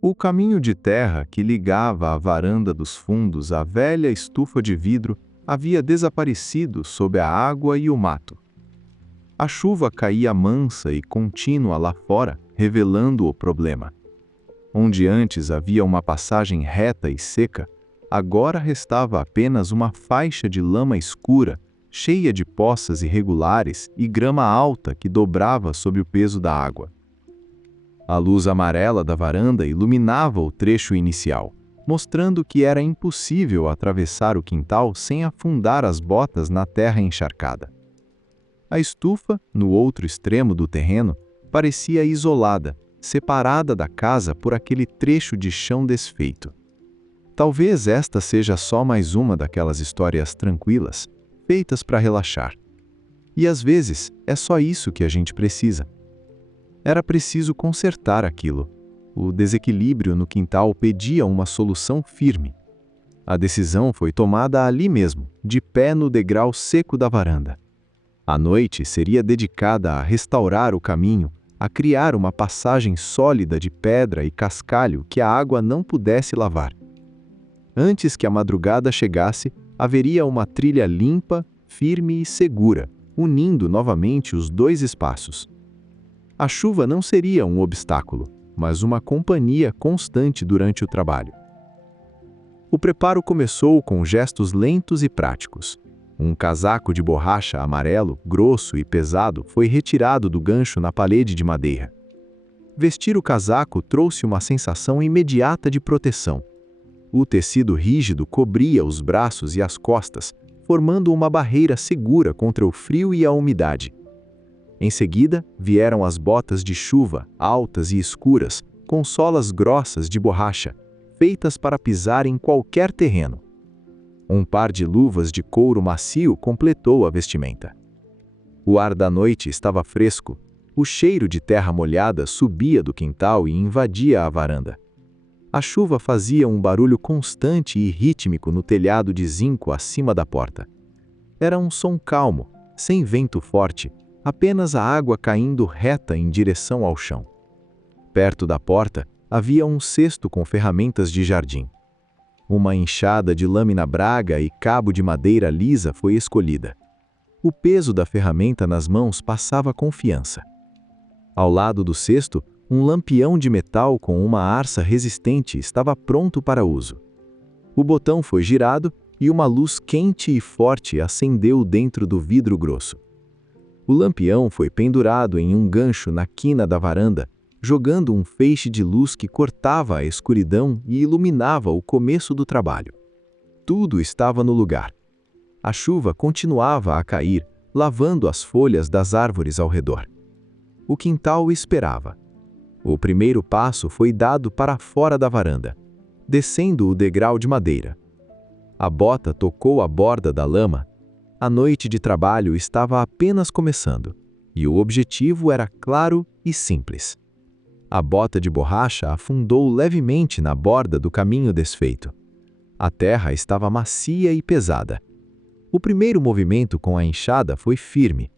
O caminho de terra que ligava a varanda dos fundos à velha estufa de vidro havia desaparecido sob a água e o mato. A chuva caía mansa e contínua lá fora, revelando o problema. Onde antes havia uma passagem reta e seca, agora restava apenas uma faixa de lama escura, cheia de poças irregulares e grama alta que dobrava sob o peso da água. A luz amarela da varanda iluminava o trecho inicial, mostrando que era impossível atravessar o quintal sem afundar as botas na terra encharcada. A estufa, no outro extremo do terreno, parecia isolada, separada da casa por aquele trecho de chão desfeito. Talvez esta seja só mais uma daquelas histórias tranquilas, feitas para relaxar. E às vezes é só isso que a gente precisa. Era preciso consertar aquilo. O desequilíbrio no quintal pedia uma solução firme. A decisão foi tomada ali mesmo, de pé no degrau seco da varanda. A noite seria dedicada a restaurar o caminho, a criar uma passagem sólida de pedra e cascalho que a água não pudesse lavar. Antes que a madrugada chegasse, haveria uma trilha limpa, firme e segura, unindo novamente os dois espaços. A chuva não seria um obstáculo, mas uma companhia constante durante o trabalho. O preparo começou com gestos lentos e práticos. Um casaco de borracha amarelo, grosso e pesado, foi retirado do gancho na parede de madeira. Vestir o casaco trouxe uma sensação imediata de proteção. O tecido rígido cobria os braços e as costas, formando uma barreira segura contra o frio e a umidade. Em seguida, vieram as botas de chuva, altas e escuras, com solas grossas de borracha, feitas para pisar em qualquer terreno. Um par de luvas de couro macio completou a vestimenta. O ar da noite estava fresco, o cheiro de terra molhada subia do quintal e invadia a varanda. A chuva fazia um barulho constante e rítmico no telhado de zinco acima da porta. Era um som calmo, sem vento forte, apenas a água caindo reta em direção ao chão. Perto da porta, havia um cesto com ferramentas de jardim. Uma enxada de lâmina braga e cabo de madeira lisa foi escolhida. O peso da ferramenta nas mãos passava confiança. Ao lado do cesto, um lampião de metal com uma arça resistente estava pronto para uso. O botão foi girado e uma luz quente e forte acendeu dentro do vidro grosso. O lampião foi pendurado em um gancho na quina da varanda, jogando um feixe de luz que cortava a escuridão e iluminava o começo do trabalho. Tudo estava no lugar. A chuva continuava a cair, lavando as folhas das árvores ao redor. O quintal esperava. O primeiro passo foi dado para fora da varanda, descendo o degrau de madeira. A bota tocou a borda da lama. A noite de trabalho estava apenas começando, e o objetivo era claro e simples. A bota de borracha afundou levemente na borda do caminho desfeito. A terra estava macia e pesada. O primeiro movimento com a enxada foi firme.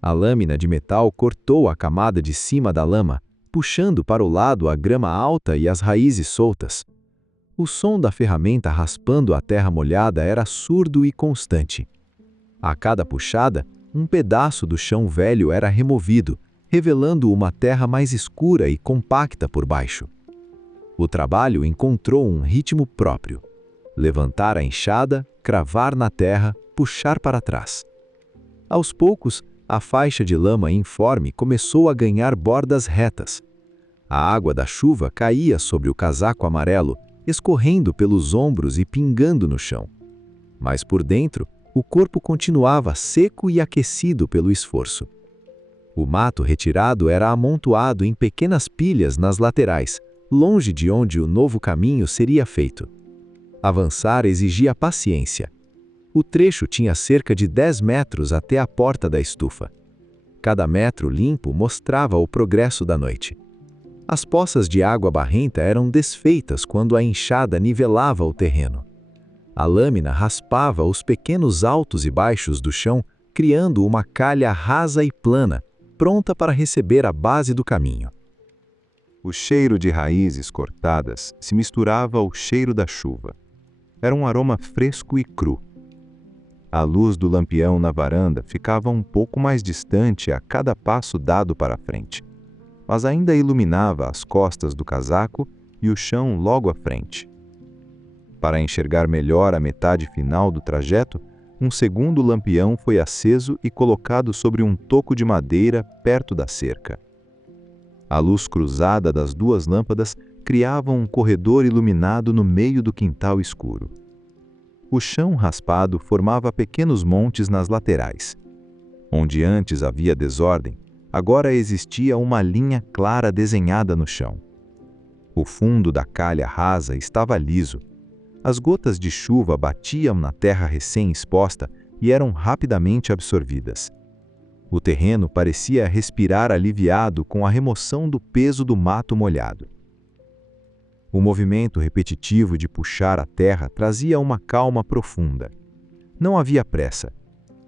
A lâmina de metal cortou a camada de cima da lama, puxando para o lado a grama alta e as raízes soltas. O som da ferramenta raspando a terra molhada era surdo e constante. A cada puxada, um pedaço do chão velho era removido, revelando uma terra mais escura e compacta por baixo. O trabalho encontrou um ritmo próprio. Levantar a enxada, cravar na terra, puxar para trás. Aos poucos, a faixa de lama informe começou a ganhar bordas retas. A água da chuva caía sobre o casaco amarelo, escorrendo pelos ombros e pingando no chão. Mas por dentro, o corpo continuava seco e aquecido pelo esforço. O mato retirado era amontoado em pequenas pilhas nas laterais, longe de onde o novo caminho seria feito. Avançar exigia paciência. O trecho tinha cerca de 10 metros até a porta da estufa. Cada metro limpo mostrava o progresso da noite. As poças de água barrenta eram desfeitas quando a enxada nivelava o terreno. A lâmina raspava os pequenos altos e baixos do chão, criando uma calha rasa e plana, pronta para receber a base do caminho. O cheiro de raízes cortadas se misturava ao cheiro da chuva. Era um aroma fresco e cru. A luz do lampião na varanda ficava um pouco mais distante a cada passo dado para a frente, mas ainda iluminava as costas do casaco e o chão logo à frente. Para enxergar melhor a metade final do trajeto, um segundo lampião foi aceso e colocado sobre um toco de madeira perto da cerca. A luz cruzada das duas lâmpadas criava um corredor iluminado no meio do quintal escuro. O chão raspado formava pequenos montes nas laterais. Onde antes havia desordem, agora existia uma linha clara desenhada no chão. O fundo da calha rasa estava liso. As gotas de chuva batiam na terra recém-exposta e eram rapidamente absorvidas. O terreno parecia respirar aliviado com a remoção do peso do mato molhado. O movimento repetitivo de puxar a terra trazia uma calma profunda. Não havia pressa.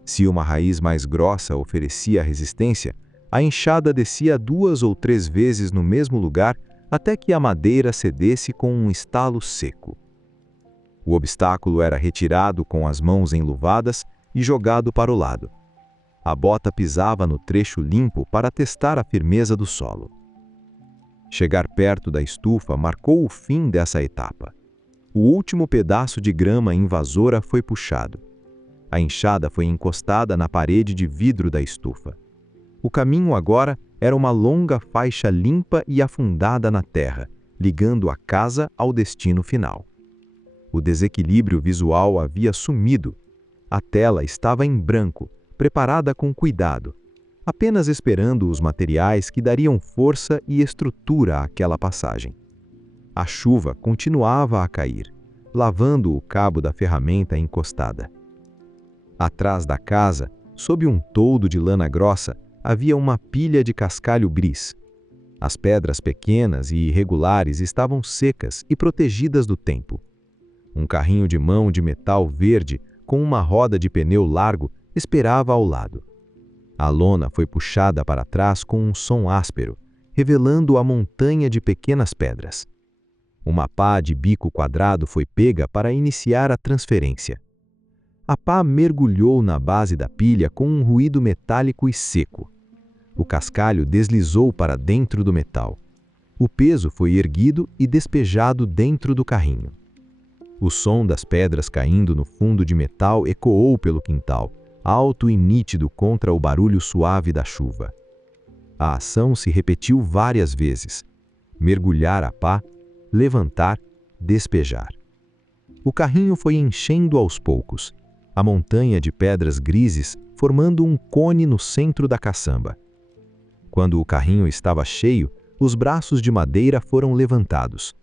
Se uma raiz mais grossa oferecia resistência, a enxada descia 2 ou 3 vezes no mesmo lugar até que a madeira cedesse com um estalo seco. O obstáculo era retirado com as mãos enluvadas e jogado para o lado. A bota pisava no trecho limpo para testar a firmeza do solo. Chegar perto da estufa marcou o fim dessa etapa. O último pedaço de grama invasora foi puxado. A enxada foi encostada na parede de vidro da estufa. O caminho agora era uma longa faixa limpa e afundada na terra, ligando a casa ao destino final. O desequilíbrio visual havia sumido. A tela estava em branco, preparada com cuidado, apenas esperando os materiais que dariam força e estrutura àquela passagem. A chuva continuava a cair, lavando o cabo da ferramenta encostada. Atrás da casa, sob um toldo de lana grossa, havia uma pilha de cascalho gris. As pedras pequenas e irregulares estavam secas e protegidas do tempo. Um carrinho de mão de metal verde com uma roda de pneu largo esperava ao lado. A lona foi puxada para trás com um som áspero, revelando a montanha de pequenas pedras. Uma pá de bico quadrado foi pega para iniciar a transferência. A pá mergulhou na base da pilha com um ruído metálico e seco. O cascalho deslizou para dentro do metal. O peso foi erguido e despejado dentro do carrinho. O som das pedras caindo no fundo de metal ecoou pelo quintal, alto e nítido contra o barulho suave da chuva. A ação se repetiu várias vezes. Mergulhar a pá, levantar, despejar. O carrinho foi enchendo aos poucos, a montanha de pedras grises formando um cone no centro da caçamba. Quando o carrinho estava cheio, os braços de madeira foram levantados.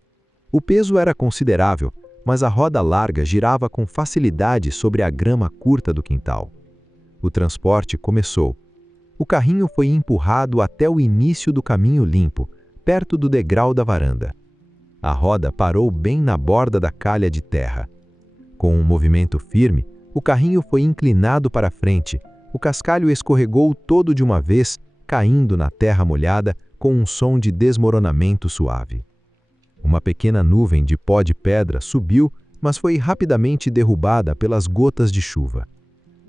O peso era considerável, mas a roda larga girava com facilidade sobre a grama curta do quintal. O transporte começou. O carrinho foi empurrado até o início do caminho limpo, perto do degrau da varanda. A roda parou bem na borda da calha de terra. Com um movimento firme, o carrinho foi inclinado para frente. O cascalho escorregou todo de uma vez, caindo na terra molhada com um som de desmoronamento suave. Uma pequena nuvem de pó de pedra subiu, mas foi rapidamente derrubada pelas gotas de chuva.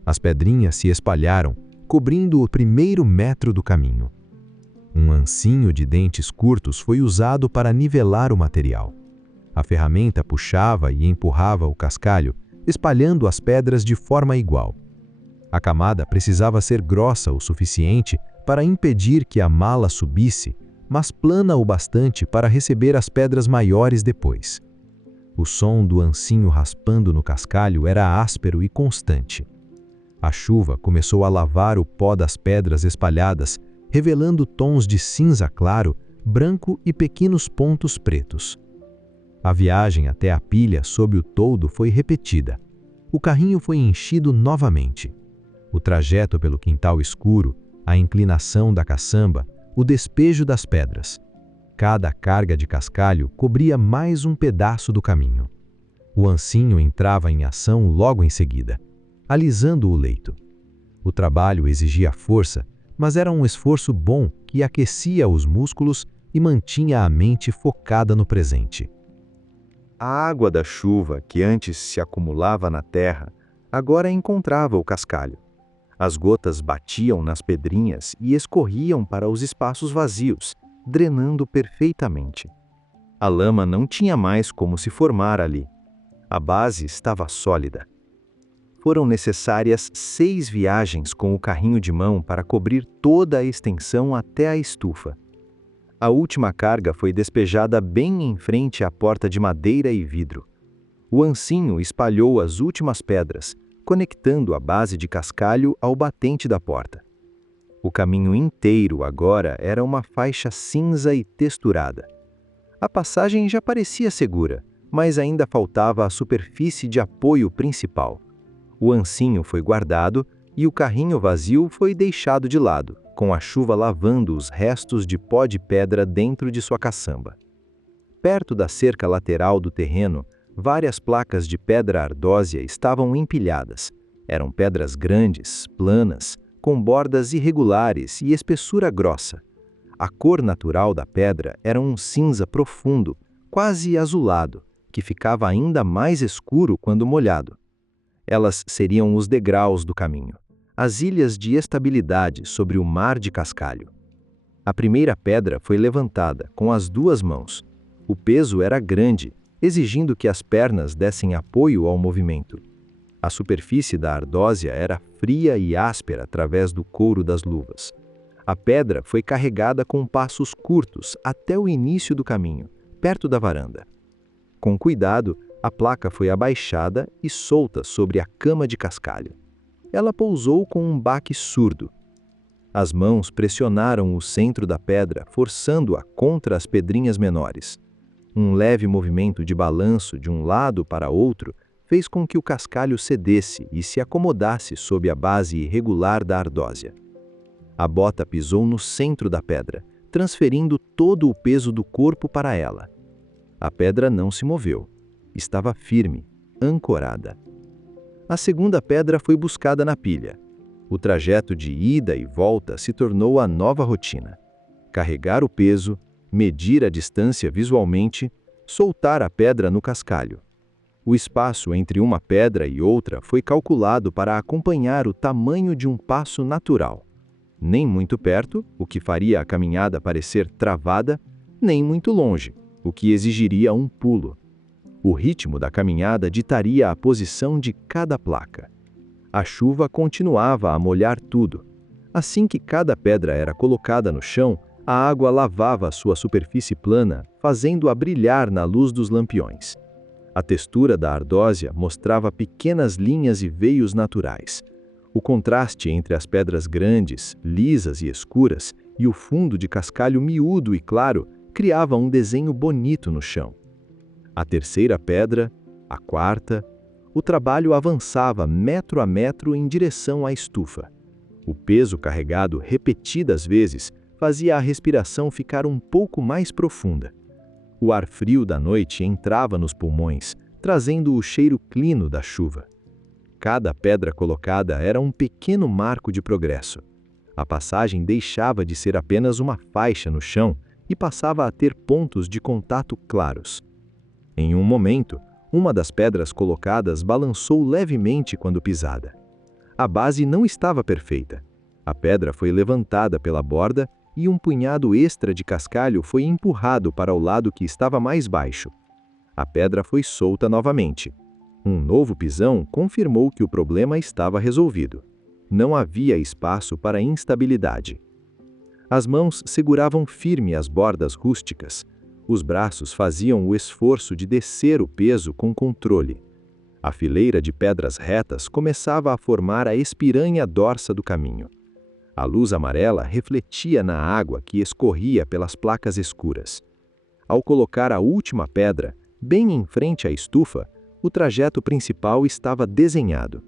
As pedrinhas se espalharam, cobrindo o primeiro metro do caminho. Um ancinho de dentes curtos foi usado para nivelar o material. A ferramenta puxava e empurrava o cascalho, espalhando as pedras de forma igual. A camada precisava ser grossa o suficiente para impedir que a mala subisse, mas plana o bastante para receber as pedras maiores depois. O som do ancinho raspando no cascalho era áspero e constante. A chuva começou a lavar o pó das pedras espalhadas, revelando tons de cinza claro, branco e pequenos pontos pretos. A viagem até a pilha sob o toldo foi repetida. O carrinho foi enchido novamente. O trajeto pelo quintal escuro, a inclinação da caçamba, o despejo das pedras. Cada carga de cascalho cobria mais um pedaço do caminho. O ancinho entrava em ação logo em seguida, alisando o leito. O trabalho exigia força, mas era um esforço bom que aquecia os músculos e mantinha a mente focada no presente. A água da chuva, que antes se acumulava na terra, agora encontrava o cascalho. As gotas batiam nas pedrinhas e escorriam para os espaços vazios, drenando perfeitamente. A lama não tinha mais como se formar ali. A base estava sólida. Foram necessárias 6 viagens com o carrinho de mão para cobrir toda a extensão até a estufa. A última carga foi despejada bem em frente à porta de madeira e vidro. O ancinho espalhou as últimas pedras, conectando a base de cascalho ao batente da porta. O caminho inteiro agora era uma faixa cinza e texturada. A passagem já parecia segura, mas ainda faltava a superfície de apoio principal. O ancinho foi guardado e o carrinho vazio foi deixado de lado, com a chuva lavando os restos de pó de pedra dentro de sua caçamba. Perto da cerca lateral do terreno, várias placas de pedra ardósia estavam empilhadas. Eram pedras grandes, planas, com bordas irregulares e espessura grossa. A cor natural da pedra era um cinza profundo, quase azulado, que ficava ainda mais escuro quando molhado. Elas seriam os degraus do caminho, as ilhas de estabilidade sobre o mar de cascalho. A primeira pedra foi levantada com as 2 mãos. O peso era grande, exigindo que as pernas dessem apoio ao movimento. A superfície da ardósia era fria e áspera através do couro das luvas. A pedra foi carregada com passos curtos até o início do caminho, perto da varanda. Com cuidado, a placa foi abaixada e solta sobre a cama de cascalho. Ela pousou com um baque surdo. As mãos pressionaram o centro da pedra, forçando-a contra as pedrinhas menores. Um leve movimento de balanço de um lado para outro fez com que o cascalho cedesse e se acomodasse sob a base irregular da ardósia. A bota pisou no centro da pedra, transferindo todo o peso do corpo para ela. A pedra não se moveu. Estava firme, ancorada. A segunda pedra foi buscada na pilha. O trajeto de ida e volta se tornou a nova rotina. Carregar o peso, medir a distância visualmente, soltar a pedra no cascalho. O espaço entre uma pedra e outra foi calculado para acompanhar o tamanho de um passo natural. Nem muito perto, o que faria a caminhada parecer travada, nem muito longe, o que exigiria um pulo. O ritmo da caminhada ditaria a posição de cada placa. A chuva continuava a molhar tudo. Assim que cada pedra era colocada no chão, a água lavava sua superfície plana, fazendo-a brilhar na luz dos lampiões. A textura da ardósia mostrava pequenas linhas e veios naturais. O contraste entre as pedras grandes, lisas e escuras, e o fundo de cascalho miúdo e claro criava um desenho bonito no chão. A terceira pedra, a quarta, o trabalho avançava metro a metro em direção à estufa. O peso carregado repetidas vezes fazia a respiração ficar um pouco mais profunda. O ar frio da noite entrava nos pulmões, trazendo o cheiro clino da chuva. Cada pedra colocada era um pequeno marco de progresso. A passagem deixava de ser apenas uma faixa no chão e passava a ter pontos de contato claros. Em um momento, uma das pedras colocadas balançou levemente quando pisada. A base não estava perfeita. A pedra foi levantada pela borda e um punhado extra de cascalho foi empurrado para o lado que estava mais baixo. A pedra foi solta novamente. Um novo pisão confirmou que o problema estava resolvido. Não havia espaço para instabilidade. As mãos seguravam firme as bordas rústicas. Os braços faziam o esforço de descer o peso com controle. A fileira de pedras retas começava a formar a espiranha dorsa do caminho. A luz amarela refletia na água que escorria pelas placas escuras. Ao colocar a última pedra, bem em frente à estufa, o trajeto principal estava desenhado.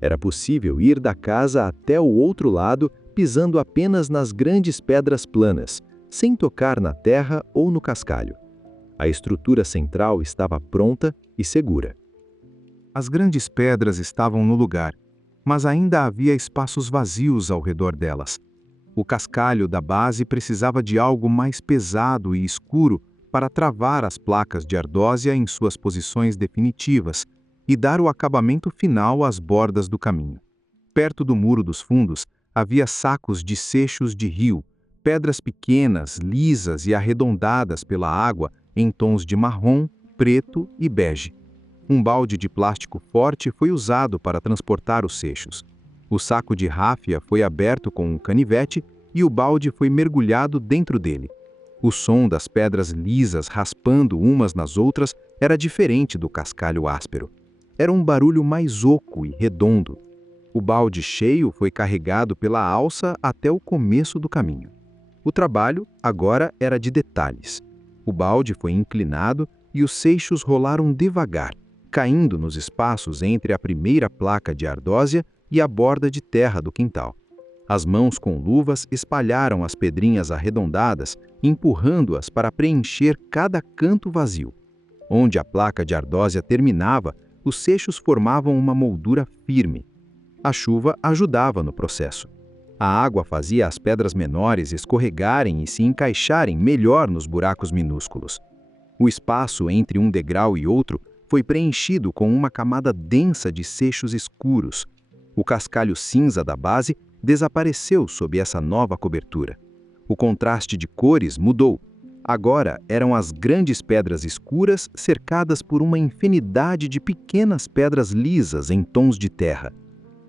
Era possível ir da casa até o outro lado pisando apenas nas grandes pedras planas, sem tocar na terra ou no cascalho. A estrutura central estava pronta e segura. As grandes pedras estavam no lugar, mas ainda havia espaços vazios ao redor delas. O cascalho da base precisava de algo mais pesado e escuro para travar as placas de ardósia em suas posições definitivas e dar o acabamento final às bordas do caminho. Perto do muro dos fundos, havia sacos de seixos de rio, pedras pequenas, lisas e arredondadas pela água em tons de marrom, preto e bege. Um balde de plástico forte foi usado para transportar os seixos. O saco de ráfia foi aberto com um canivete e o balde foi mergulhado dentro dele. O som das pedras lisas raspando umas nas outras era diferente do cascalho áspero. Era um barulho mais oco e redondo. O balde cheio foi carregado pela alça até o começo do caminho. O trabalho agora era de detalhes. O balde foi inclinado e os seixos rolaram devagar, caindo nos espaços entre a primeira placa de ardósia e a borda de terra do quintal. As mãos com luvas espalharam as pedrinhas arredondadas, empurrando-as para preencher cada canto vazio. Onde a placa de ardósia terminava, os seixos formavam uma moldura firme. A chuva ajudava no processo. A água fazia as pedras menores escorregarem e se encaixarem melhor nos buracos minúsculos. O espaço entre um degrau e outro foi preenchido com uma camada densa de seixos escuros. O cascalho cinza da base desapareceu sob essa nova cobertura. O contraste de cores mudou. Agora eram as grandes pedras escuras cercadas por uma infinidade de pequenas pedras lisas em tons de terra.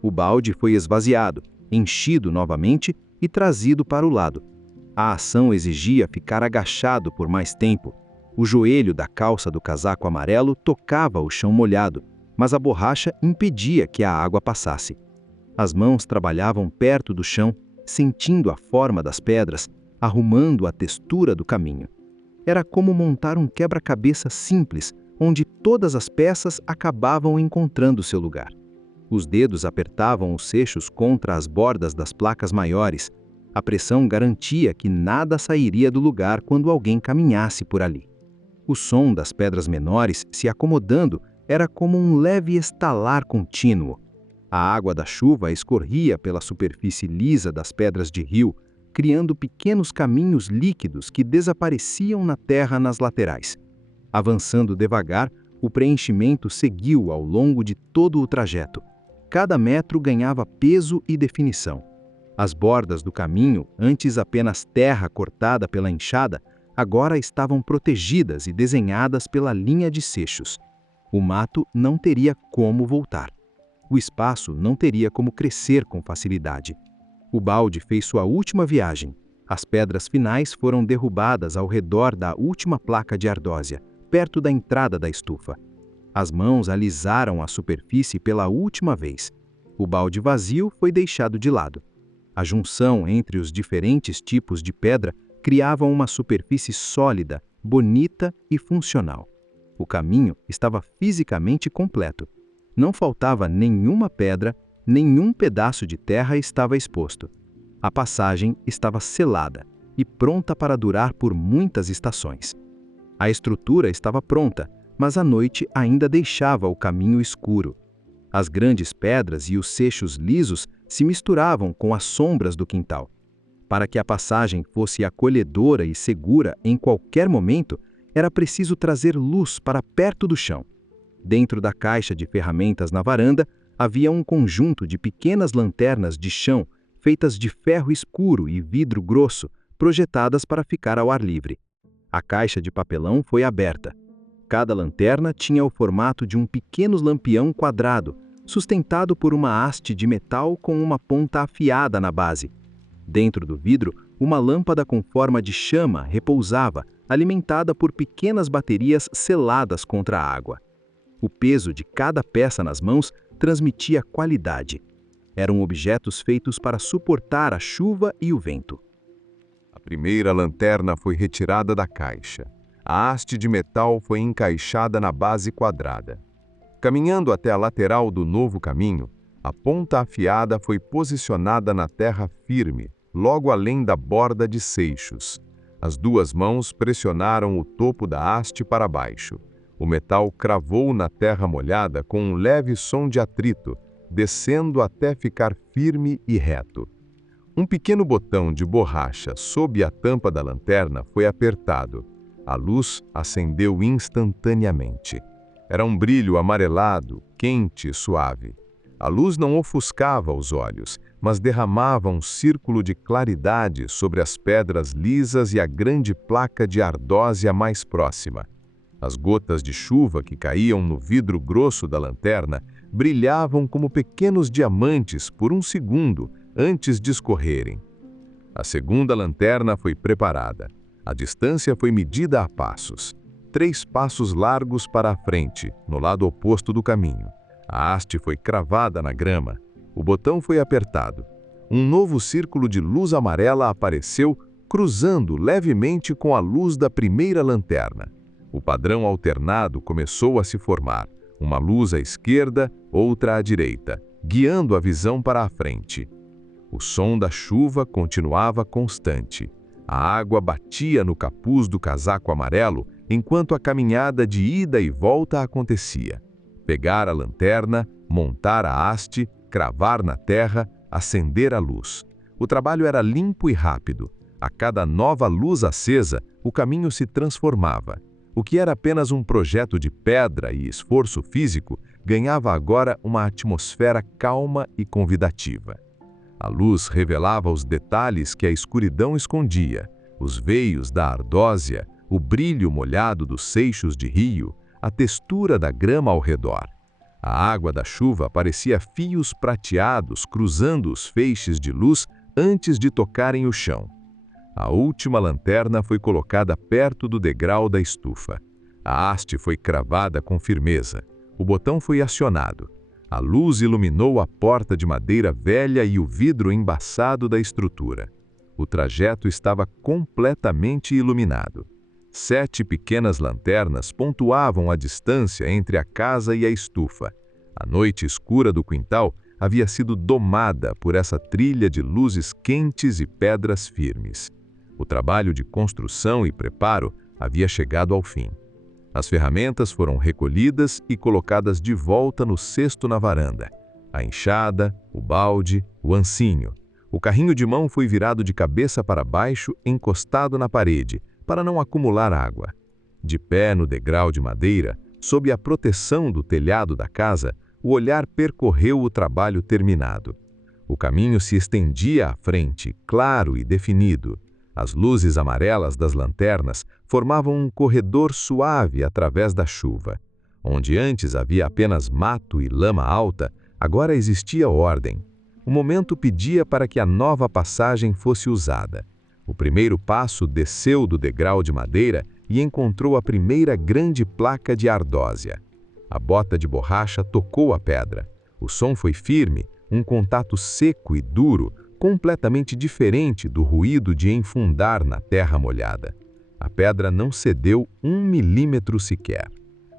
O balde foi esvaziado, enchido novamente e trazido para o lado. A ação exigia ficar agachado por mais tempo. O joelho da calça do casaco amarelo tocava o chão molhado, mas a borracha impedia que a água passasse. As mãos trabalhavam perto do chão, sentindo a forma das pedras, arrumando a textura do caminho. Era como montar um quebra-cabeça simples, onde todas as peças acabavam encontrando seu lugar. Os dedos apertavam os seixos contra as bordas das placas maiores. A pressão garantia que nada sairia do lugar quando alguém caminhasse por ali. O som das pedras menores se acomodando era como um leve estalar contínuo. A água da chuva escorria pela superfície lisa das pedras de rio, criando pequenos caminhos líquidos que desapareciam na terra nas laterais. Avançando devagar, o preenchimento seguiu ao longo de todo o trajeto. Cada metro ganhava peso e definição. As bordas do caminho, antes apenas terra cortada pela enxada, agora estavam protegidas e desenhadas pela linha de seixos. O mato não teria como voltar. O espaço não teria como crescer com facilidade. O balde fez sua última viagem. As pedras finais foram derrubadas ao redor da última placa de ardósia, perto da entrada da estufa. As mãos alisaram a superfície pela última vez. O balde vazio foi deixado de lado. A junção entre os diferentes tipos de pedra criava uma superfície sólida, bonita e funcional. O caminho estava fisicamente completo. Não faltava nenhuma pedra, nenhum pedaço de terra estava exposto. A passagem estava selada e pronta para durar por muitas estações. A estrutura estava pronta, mas a noite ainda deixava o caminho escuro. As grandes pedras e os seixos lisos se misturavam com as sombras do quintal. Para que a passagem fosse acolhedora e segura em qualquer momento, era preciso trazer luz para perto do chão. Dentro da caixa de ferramentas na varanda, havia um conjunto de pequenas lanternas de chão feitas de ferro escuro e vidro grosso, projetadas para ficar ao ar livre. A caixa de papelão foi aberta. Cada lanterna tinha o formato de um pequeno lampião quadrado, sustentado por uma haste de metal com uma ponta afiada na base. Dentro do vidro, uma lâmpada com forma de chama repousava, alimentada por pequenas baterias seladas contra a água. O peso de cada peça nas mãos transmitia qualidade. Eram objetos feitos para suportar a chuva e o vento. A primeira lanterna foi retirada da caixa. A haste de metal foi encaixada na base quadrada. Caminhando até a lateral do novo caminho, a ponta afiada foi posicionada na terra firme, logo além da borda de seixos. As duas mãos pressionaram o topo da haste para baixo. O metal cravou na terra molhada com um leve som de atrito, descendo até ficar firme e reto. Um pequeno botão de borracha sob a tampa da lanterna foi apertado. A luz acendeu instantaneamente. Era um brilho amarelado, quente e suave. A luz não ofuscava os olhos, mas derramava um círculo de claridade sobre as pedras lisas e a grande placa de ardósia mais próxima. As gotas de chuva que caíam no vidro grosso da lanterna brilhavam como pequenos diamantes por um segundo antes de escorrerem. A segunda lanterna foi preparada. A distância foi medida a passos. 3 passos largos para a frente, no lado oposto do caminho. A haste foi cravada na grama. O botão foi apertado. Um novo círculo de luz amarela apareceu, cruzando levemente com a luz da primeira lanterna. O padrão alternado começou a se formar. Uma luz à esquerda, outra à direita, guiando a visão para a frente. O som da chuva continuava constante. A água batia no capuz do casaco amarelo enquanto a caminhada de ida e volta acontecia. Pegar a lanterna, montar a haste, cravar na terra, acender a luz. O trabalho era limpo e rápido. A cada nova luz acesa, o caminho se transformava. O que era apenas um projeto de pedra e esforço físico, ganhava agora uma atmosfera calma e convidativa. A luz revelava os detalhes que a escuridão escondia, os veios da ardósia, o brilho molhado dos seixos de rio, a textura da grama ao redor. A água da chuva parecia fios prateados cruzando os feixes de luz antes de tocarem o chão. A última lanterna foi colocada perto do degrau da estufa. A haste foi cravada com firmeza. O botão foi acionado. A luz iluminou a porta de madeira velha e o vidro embaçado da estrutura. O trajeto estava completamente iluminado. 7 pequenas lanternas pontuavam a distância entre a casa e a estufa. A noite escura do quintal havia sido domada por essa trilha de luzes quentes e pedras firmes. O trabalho de construção e preparo havia chegado ao fim. As ferramentas foram recolhidas e colocadas de volta no cesto na varanda. A enxada, o balde, o ancinho. O carrinho de mão foi virado de cabeça para baixo, encostado na parede, para não acumular água. De pé no degrau de madeira, sob a proteção do telhado da casa, o olhar percorreu o trabalho terminado. O caminho se estendia à frente, claro e definido. As luzes amarelas das lanternas formavam um corredor suave através da chuva. Onde antes havia apenas mato e lama alta, agora existia ordem. O momento pedia para que a nova passagem fosse usada. O primeiro passo desceu do degrau de madeira e encontrou a primeira grande placa de ardósia. A bota de borracha tocou a pedra. O som foi firme, um contato seco e duro, completamente diferente do ruído de enfundar na terra molhada. A pedra não cedeu 1 milímetro sequer.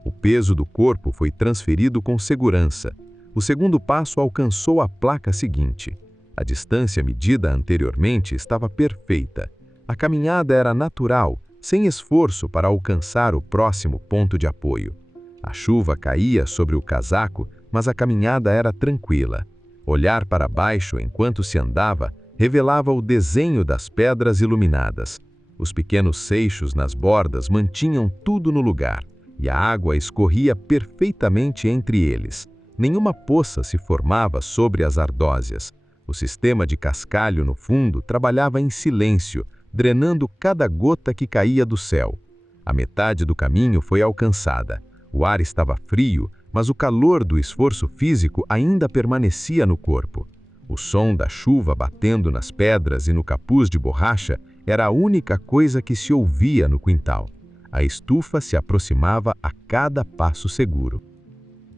O peso do corpo foi transferido com segurança. O segundo passo alcançou a placa seguinte. A distância medida anteriormente estava perfeita. A caminhada era natural, sem esforço para alcançar o próximo ponto de apoio. A chuva caía sobre o casaco, mas a caminhada era tranquila. Olhar para baixo enquanto se andava revelava o desenho das pedras iluminadas. Os pequenos seixos nas bordas mantinham tudo no lugar, e a água escorria perfeitamente entre eles. Nenhuma poça se formava sobre as ardósias. O sistema de cascalho no fundo trabalhava em silêncio, drenando cada gota que caía do céu. A metade do caminho foi alcançada. O ar estava frio, mas o calor do esforço físico ainda permanecia no corpo. O som da chuva batendo nas pedras e no capuz de borracha era a única coisa que se ouvia no quintal. A estufa se aproximava a cada passo seguro.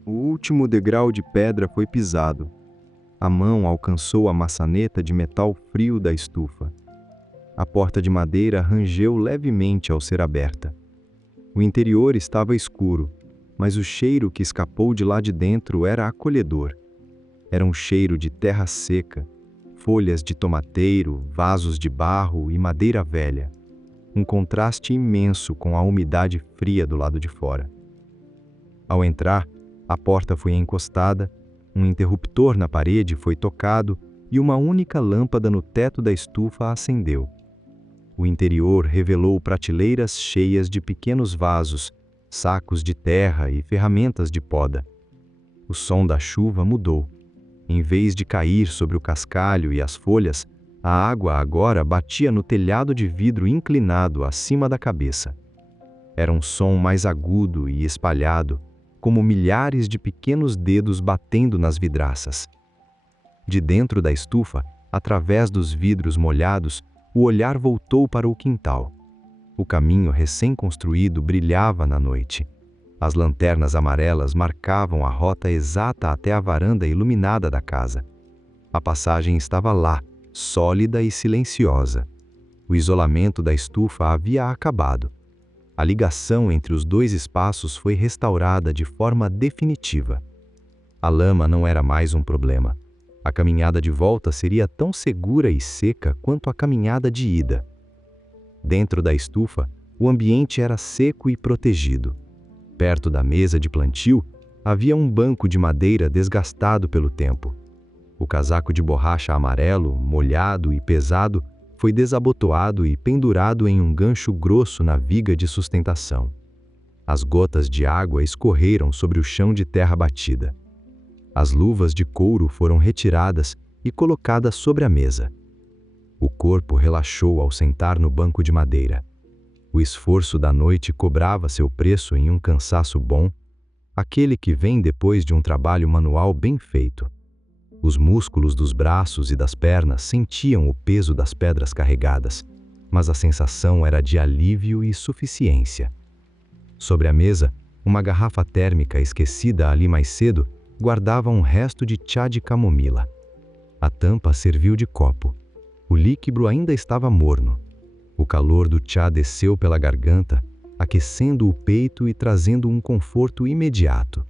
O último degrau de pedra foi pisado. A mão alcançou a maçaneta de metal frio da estufa. A porta de madeira rangeu levemente ao ser aberta. O interior estava escuro, mas o cheiro que escapou de lá de dentro era acolhedor. Era um cheiro de terra seca, folhas de tomateiro, vasos de barro e madeira velha. Um contraste imenso com a umidade fria do lado de fora. Ao entrar, a porta foi encostada, um interruptor na parede foi tocado e uma única lâmpada no teto da estufa acendeu. O interior revelou prateleiras cheias de pequenos vasos, sacos de terra e ferramentas de poda. O som da chuva mudou. Em vez de cair sobre o cascalho e as folhas, a água agora batia no telhado de vidro inclinado acima da cabeça. Era um som mais agudo e espalhado, como milhares de pequenos dedos batendo nas vidraças. De dentro da estufa, através dos vidros molhados, o olhar voltou para o quintal. O caminho recém-construído brilhava na noite. As lanternas amarelas marcavam a rota exata até a varanda iluminada da casa. A passagem estava lá, sólida e silenciosa. O isolamento da estufa havia acabado. A ligação entre os dois espaços foi restaurada de forma definitiva. A lama não era mais um problema. A caminhada de volta seria tão segura e seca quanto a caminhada de ida. Dentro da estufa, o ambiente era seco e protegido. Perto da mesa de plantio, havia um banco de madeira desgastado pelo tempo. O casaco de borracha amarelo, molhado e pesado, foi desabotoado e pendurado em um gancho grosso na viga de sustentação. As gotas de água escorreram sobre o chão de terra batida. As luvas de couro foram retiradas e colocadas sobre a mesa. O corpo relaxou ao sentar no banco de madeira. O esforço da noite cobrava seu preço em um cansaço bom, aquele que vem depois de um trabalho manual bem feito. Os músculos dos braços e das pernas sentiam o peso das pedras carregadas, mas a sensação era de alívio e suficiência. Sobre a mesa, uma garrafa térmica esquecida ali mais cedo guardava um resto de chá de camomila. A tampa serviu de copo. O líquido ainda estava morno. O calor do chá desceu pela garganta, aquecendo o peito e trazendo um conforto imediato.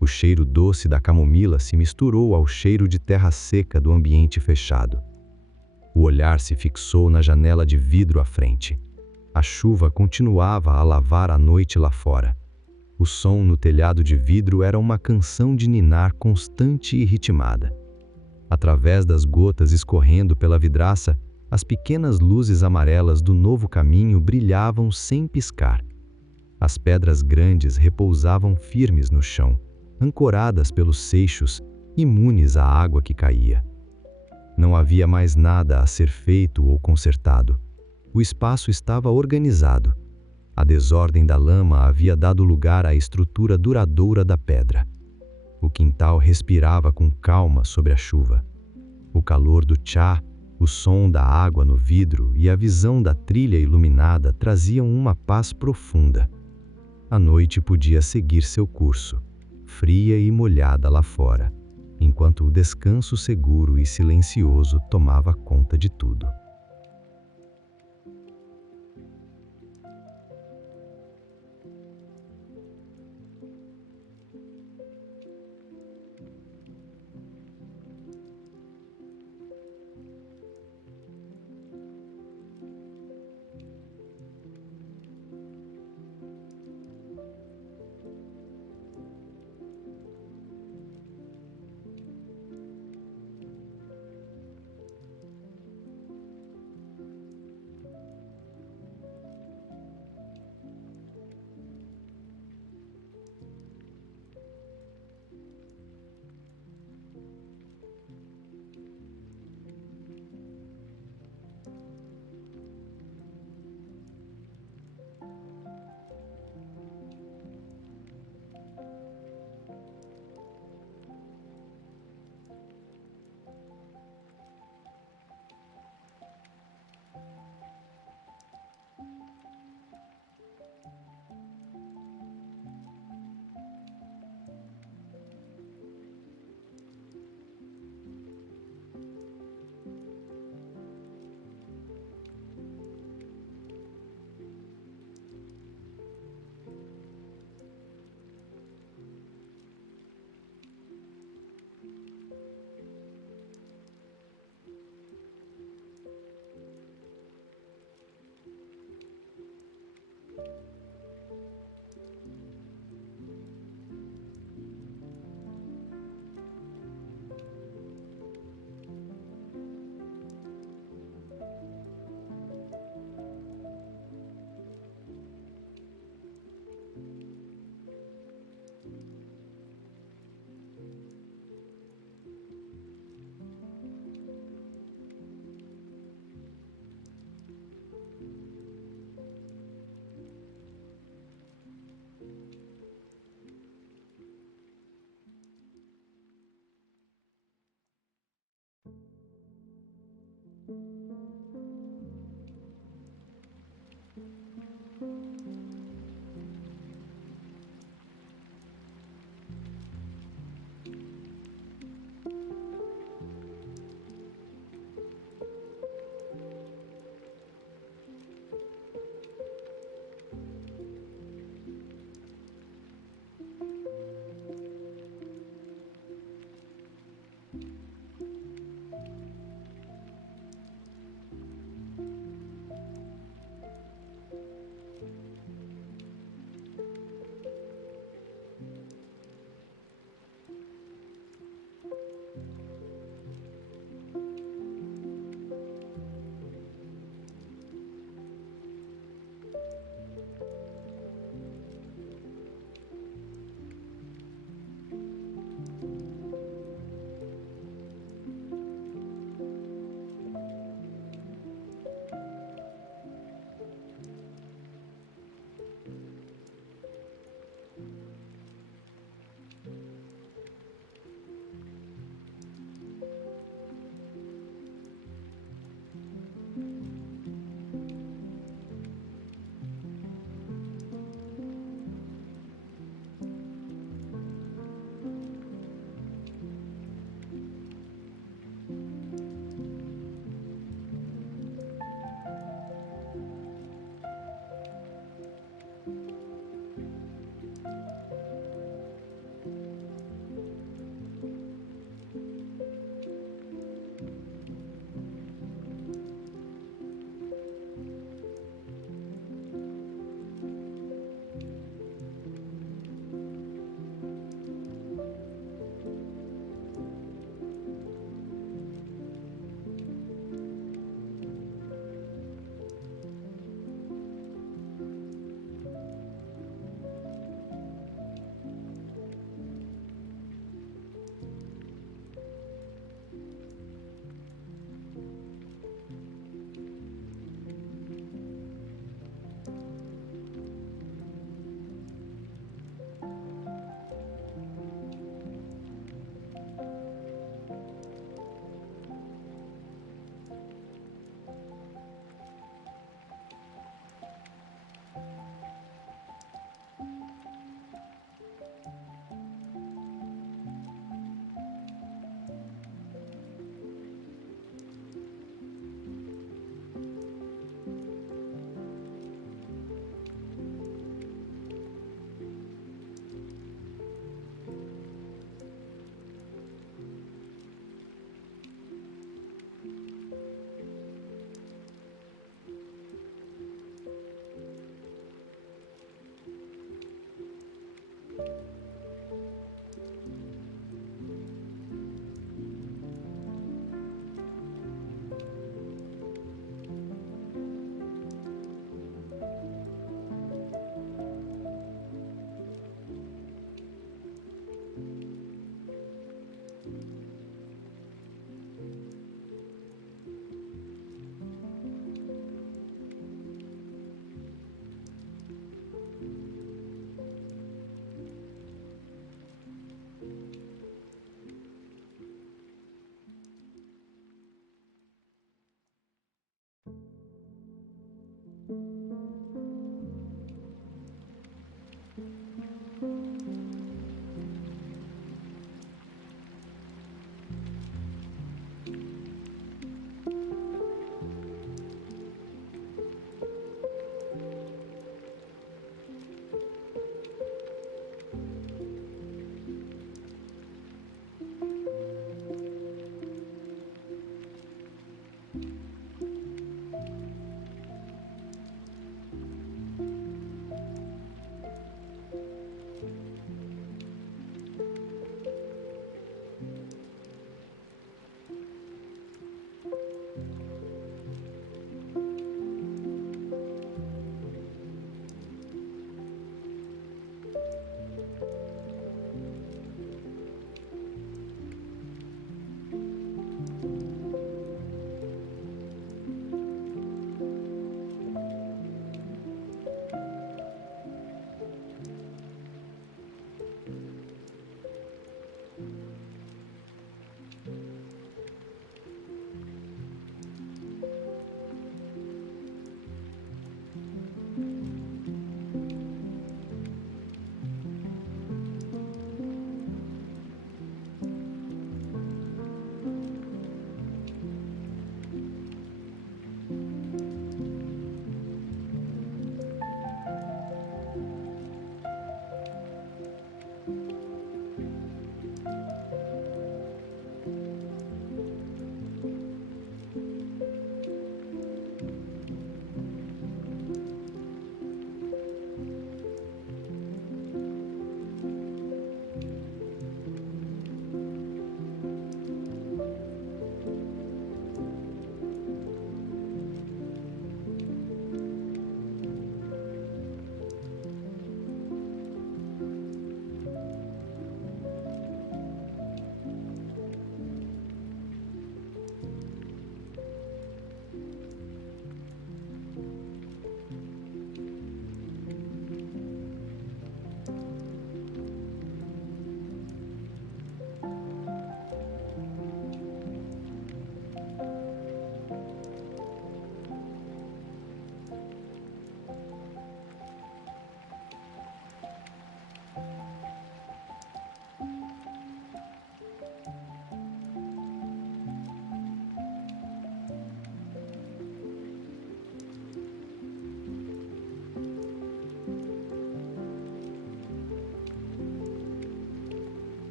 O cheiro doce da camomila se misturou ao cheiro de terra seca do ambiente fechado. O olhar se fixou na janela de vidro à frente. A chuva continuava a lavar a noite lá fora. O som no telhado de vidro era uma canção de ninar constante e ritmada. Através das gotas escorrendo pela vidraça, as pequenas luzes amarelas do novo caminho brilhavam sem piscar. As pedras grandes repousavam firmes no chão, ancoradas pelos seixos, imunes à água que caía. Não havia mais nada a ser feito ou consertado. O espaço estava organizado. A desordem da lama havia dado lugar à estrutura duradoura da pedra. O quintal respirava com calma sobre a chuva. O calor do chá, o som da água no vidro e a visão da trilha iluminada traziam uma paz profunda. A noite podia seguir seu curso, fria e molhada lá fora, enquanto o descanso seguro e silencioso tomava conta de tudo.